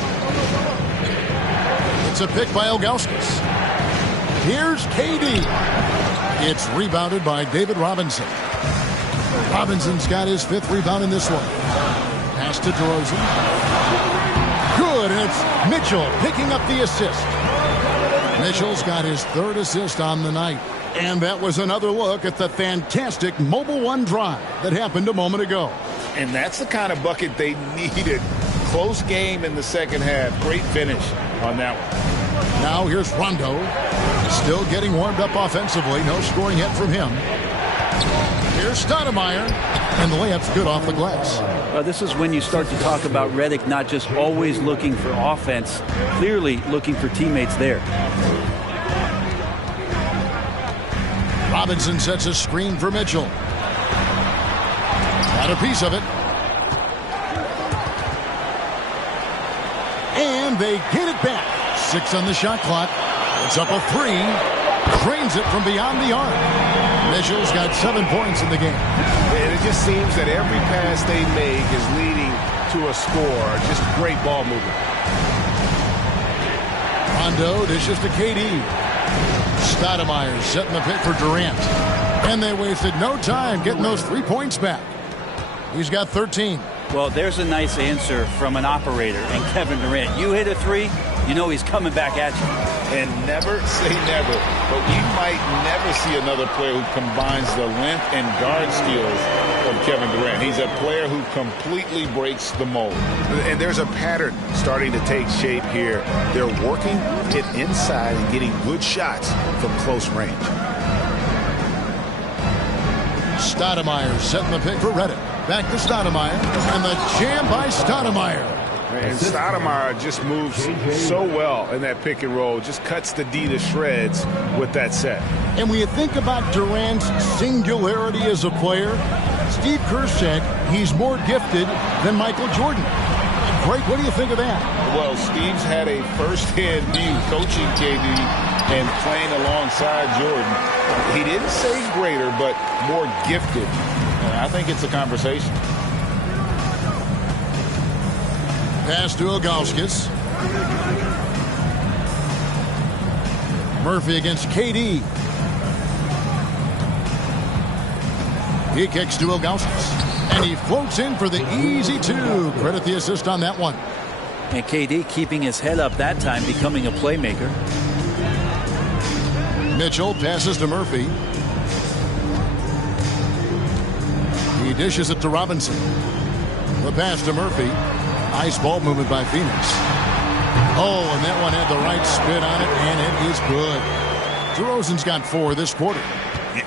It's a pick by Ilgauskas. Here's KD. It's rebounded by David Robinson. Robinson's got his 5th rebound in this one. Pass to DeRozan. Good, and it's Mitchell picking up the assist. Mitchell's got his 3rd assist on the night. And that was another look at the fantastic Mobile One drive that happened a moment ago. And that's the kind of bucket they needed. Close game in the second half. Great finish on that one. Now here's Rondo. Still getting warmed up offensively. No scoring yet from him. Here's Stoudemire. And the layup's good off the glass. This is when you start to talk about Redick not just always looking for offense, clearly looking for teammates there. Robinson sets a screen for Mitchell. Got a piece of it. And they get it back. 6 on the shot clock. It's up a 3. Drains it from beyond the arc. Mitchell's got 7 points in the game. And it just seems that every pass they make is leading to a score. Just great ball movement. Rondo dishes to KD. Stoudemire setting the pick for Durant. And they wasted no time getting those 3 points back. He's got 13. Well, there's a nice answer from an operator and Kevin Durant. You hit a 3, you know he's coming back at you. And never say never, but we might never see another player who combines the length and guard skills of Kevin Durant. He's a player who completely breaks the mold. And there's a pattern starting to take shape here. They're working it inside and getting good shots from close range. Stoudemire setting the pick for Redick. Back to Stoudemire. And the jam by Stoudemire. And Stoudemire just moves so well in that pick and roll. Just cuts the D to shreds with that set. And when you think about Durant's singularity as a player, Steve Kerr said he's more gifted than Michael Jordan. break. What do you think of that? Well, Steve's had a first-hand view coaching KD and playing alongside Jordan. He didn't say greater, but more gifted. I think it's a conversation. Pass to Ilgauskas. Murphy against KD. He kicks to Ilgauskas. And he floats in for the easy two. Credit the assist on that one. And KD keeping his head up that time, becoming a playmaker. Mitchell passes to Murphy. He dishes it to Robinson. The pass to Murphy. Nice ball movement by Phoenix. Oh, and that one had the right spin on it, and it is good. DeRozan's got 4 this quarter.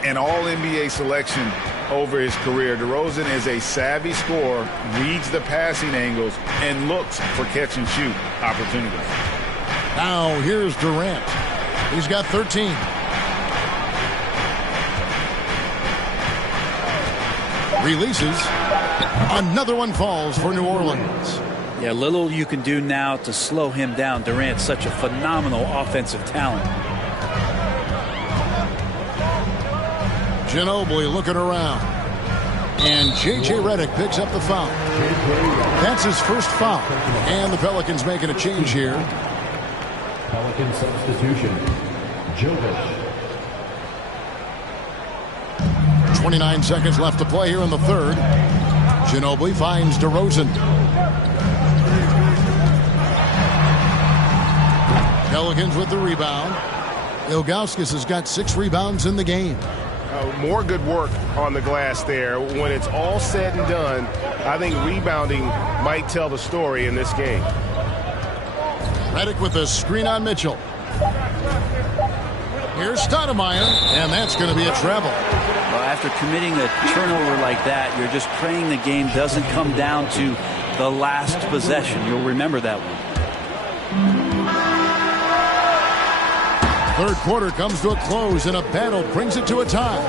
An all-NBA selection over his career. DeRozan is a savvy scorer, reads the passing angles, and looks for catch-and-shoot opportunities. Now here's Durant. He's got 13. Releases. Another one falls for New Orleans. Yeah, little you can do now to slow him down. Durant's such a phenomenal offensive talent. Ginobili looking around. And J.J. Redick picks up the foul. That's his first foul. And the Pelicans making a change here. Pelican substitution. Jovic. 29 seconds left to play here in the third. Ginobili finds DeRozan. Pelicans with the rebound. Ilgauskas has got 6 rebounds in the game. More good work on the glass there. When it's all said and done, I think rebounding might tell the story in this game. Redick with the screen on Mitchell. Here's Stoudemire, and that's going to be a travel. Well, after committing a turnover like that, you're just praying the game doesn't come down to the last possession. You'll remember that one. Third quarter comes to a close, and a battle brings it to a tie.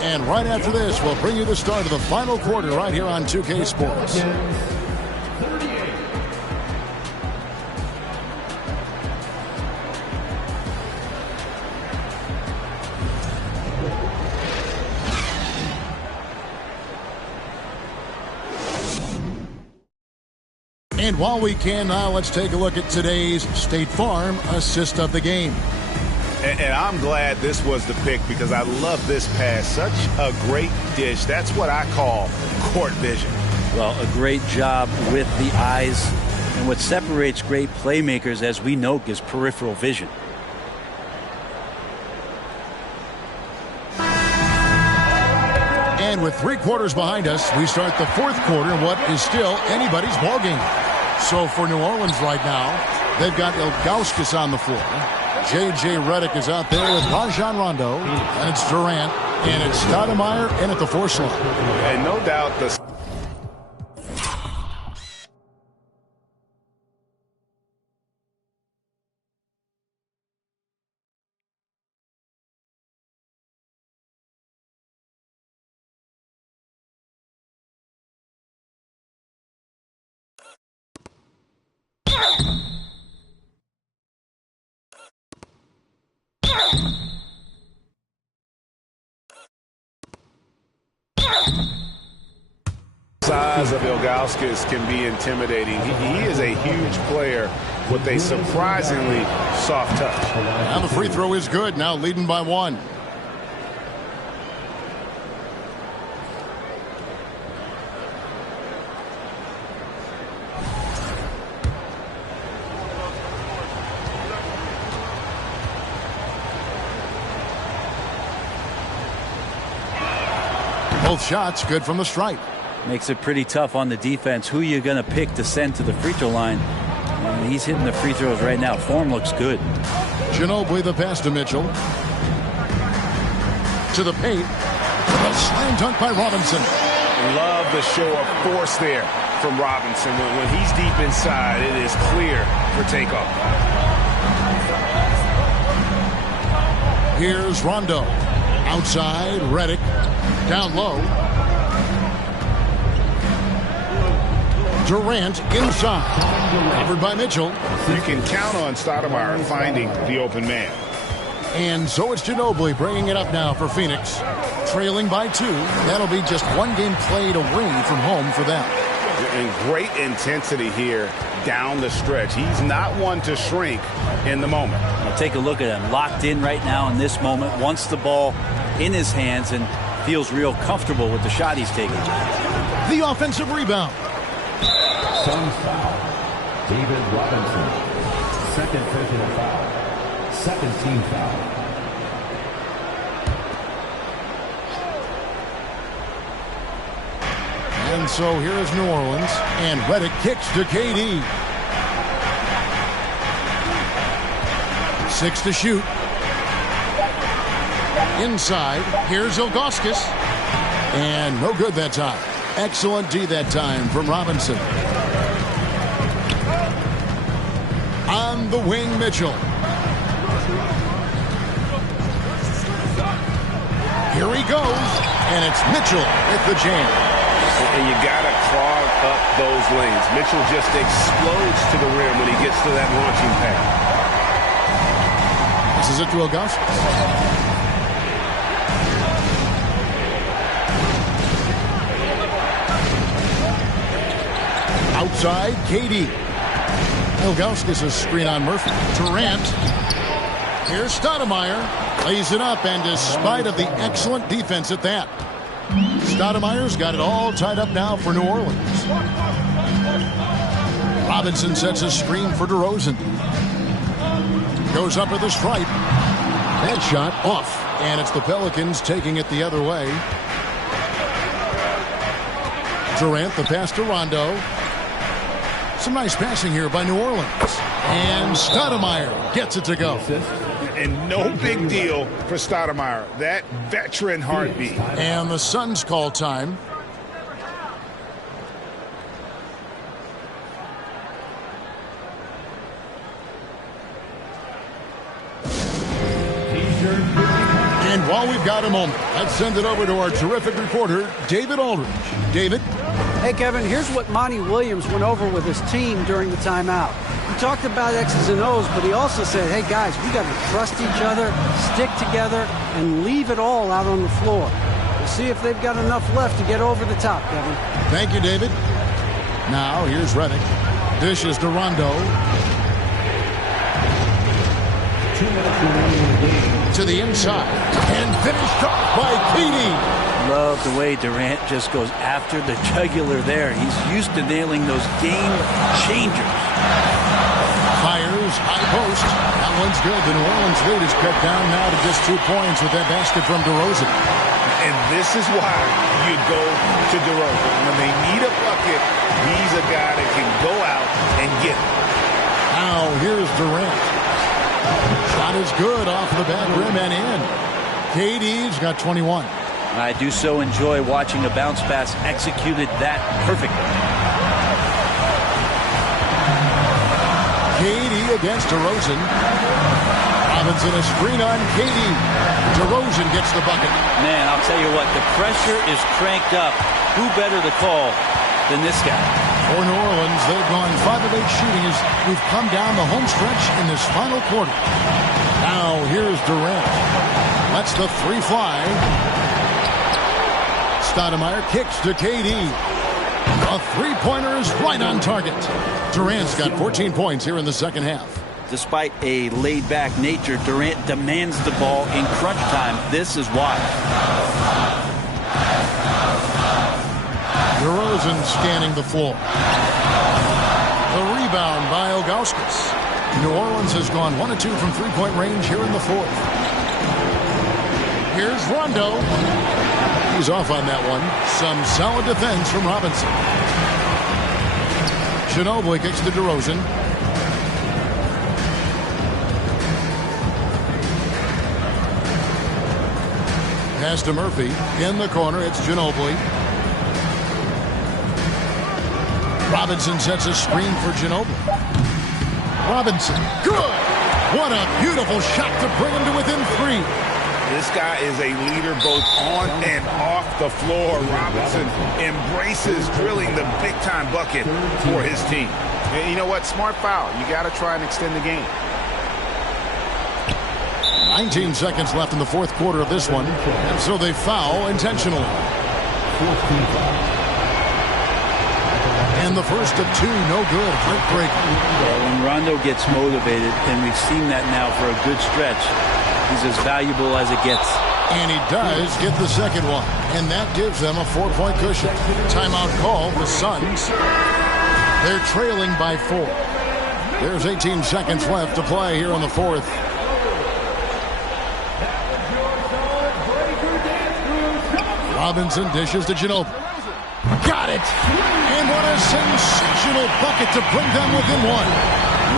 And right after this, we'll bring you the start of the final quarter right here on 2K Sports. And while we can now, let's take a look at today's State Farm assist of the game. And I'm glad this was the pick because I love this pass. Such a great dish. That's what I call court vision. Well, a great job with the eyes. And what separates great playmakers, as we know, is peripheral vision. And with 3 quarters behind us, we start the fourth quarter in what is still anybody's ballgame. So for New Orleans right now, they've got Ilgauskas on the floor. J.J. Redick is out there with Rajon Rondo, and it's Durant, and it's Stoudemire in at the 4 slot. And no doubt the... size of Ilgauskas can be intimidating. He is a huge player with a surprisingly soft touch. And the free throw is good, now leading by 1. Both shots good from the stripe. Makes it pretty tough on the defense. Who you going to pick to send to the free throw line? And he's hitting the free throws right now. Form looks good. Ginobili the pass to Mitchell. To the paint. A slam dunk by Robinson. Love the show of force there from Robinson. When he's deep inside, it is clear for takeoff. Here's Rondo. Outside, Redick. Down low. Durant inside. Covered by Mitchell. You can count on Stoudemire finding the open man. And so it's Ginobili bringing it up now for Phoenix. Trailing by 2. That'll be just one game played away from home for them. And great intensity here down the stretch. He's not one to shrink in the moment. Now take a look at him. Locked in right now in this moment. Wants the ball in his hands and feels real comfortable with the shot he's taking. The offensive rebound. Suns foul. David Robinson. Second personal foul. Second team foul. And so here is New Orleans. And Redick kicks to KD. 6 to shoot. Inside. Here's Ilgauskas. And no good that time. Excellent D that time from Robinson. On the wing, Mitchell. Here he goes. And it's Mitchell with the jam. And you got to clog up those lanes. Mitchell just explodes to the rim when he gets to that launching pad. This is it to Ilgauskas. Outside, KD. Ilgauskas' screen on Murphy. Durant. Here's Stoudemire. Lays it up, and despite of the excellent defense at that, Stoudemire's got it all tied up now for New Orleans. Robinson sets a screen for DeRozan. Goes up with the stripe. That shot off, and it's the Pelicans taking it the other way. Durant, the pass to Rondo. Some nice passing here by New Orleans. And Stoudemire gets it to go. And no big deal for Stoudemire. That veteran heartbeat. And the Suns call time. And while we've got a moment, let's send it over to our terrific reporter, David Aldridge. David? Hey, Kevin, here's what Monty Williams went over with his team during the timeout. He talked about X's and O's, but he also said, hey, guys, we got to trust each other, stick together, and leave it all out on the floor. We'll see if they've got enough left to get over the top, Kevin. Thank you, David. Now, here's Redick. Dishes to Rondo. 2 minutes remaining in the game. To the inside. And finished off by KD. Love the way Durant just goes after the jugular there. He's used to nailing those game changers. Fires, high post. That one's good. The New Orleans lead is cut down now to just 2 points with that basket from DeRozan. And this is why you go to DeRozan. When they need a bucket, he's a guy that can go out and get it. Now here's Durant. Shot is good off the back rim and in. KD's got 21. I do so enjoy watching a bounce pass executed that perfectly. KD against DeRozan. Robinson a screen on KD. DeRozan gets the bucket. Man, I'll tell you what, the pressure is cranked up. Who better to call than this guy? For New Orleans, they've gone 5 of 8 shooting as we've come down the home stretch in this final quarter. Now here's Durant. Lets the 3 fly. Stoudemire kicks to KD. A 3-pointer is right on target. Durant's got 14 points here in the second half. Despite a laid-back nature, Durant demands the ball in crunch time. This is why. DeRozan scanning the floor. The rebound by Ilgauskas. New Orleans has gone 1 of 2 from 3-point range here in the fourth. Here's Rondo. He's off on that one. Some solid defense from Robinson. Ginobili kicks to DeRozan. Pass to Murphy. In the corner, it's Ginobili. Robinson sets a screen for Ginobili. Robinson, good! What a beautiful shot to bring him to within 3. This guy is a leader both on and off the floor. Robinson embraces drilling the big-time bucket for his team. And you know what? Smart foul. You got to try and extend the game. 19 seconds left in the fourth quarter of this one, and so they foul intentionally. And the first of two, no good. Heartbreaking. Well, when Rondo gets motivated, and we've seen that now for a good stretch, he's as valuable as it gets. And he does get the second one, and that gives them a 4-point cushion. Timeout call, the Suns. They're trailing by 4. There's 18 seconds left to play here in the fourth. Robinson dishes to Ginobili. Got it! And what a sensational bucket to bring them within one.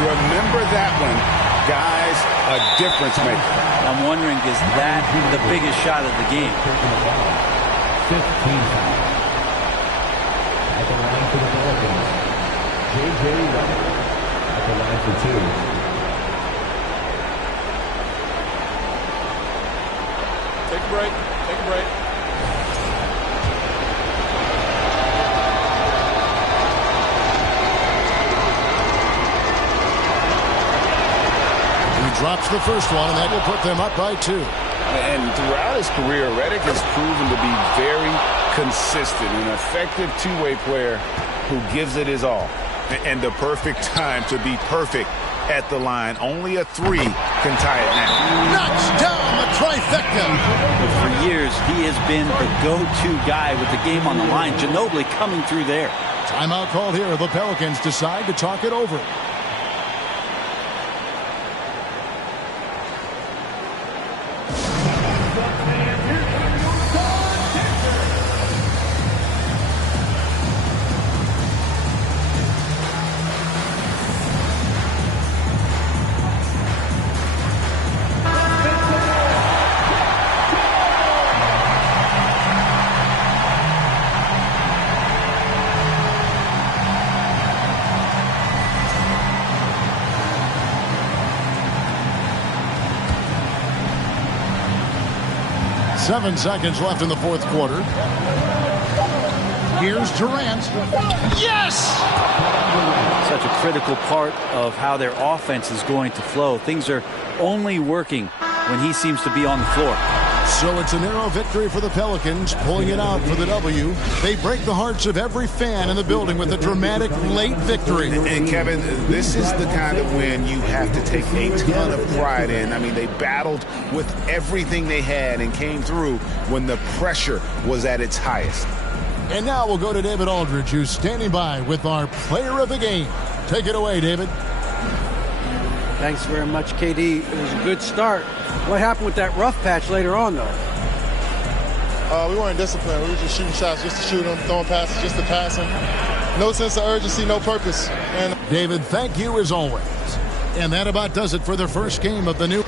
Remember that one. Guys, a difference maker. I'm wondering, is that the biggest shot of the game? 15 at the line for the Pelicans. J.J. Redick at the line for 2. Take a break. Take a break. Drops the first one, and that will put them up by 2. And throughout his career, Redick has proven to be very consistent, an effective two-way player who gives it his all. And the perfect time to be perfect at the line. Only a 3 can tie it now. Knocks down the trifecta. But for years, he has been the go-to guy with the game on the line. Ginobili coming through there. Timeout called here. The Pelicans decide to talk it over. Seven seconds left in the fourth quarter. Here's Durant. Yes! Such a critical part of how their offense is going to flow. Things are only working when he seems to be on the floor. So it's a narrow victory for the Pelicans, pulling it out for the W. They break the hearts of every fan in the building with a dramatic late victory. And Kevin, this is the kind of win you have to take a ton of pride in. I mean, they battled with everything they had and came through when the pressure was at its highest. And now we'll go to David Aldridge, who's standing by with our player of the game. Take it away, David. Thanks very much, KD. It was a good start. What happened with that rough patch later on, though? We weren't disciplined. We were just shooting shots, just to shoot them, throwing passes, just to pass them. No sense of urgency, no purpose. And David, thank you as always. And that about does it for the first game of the new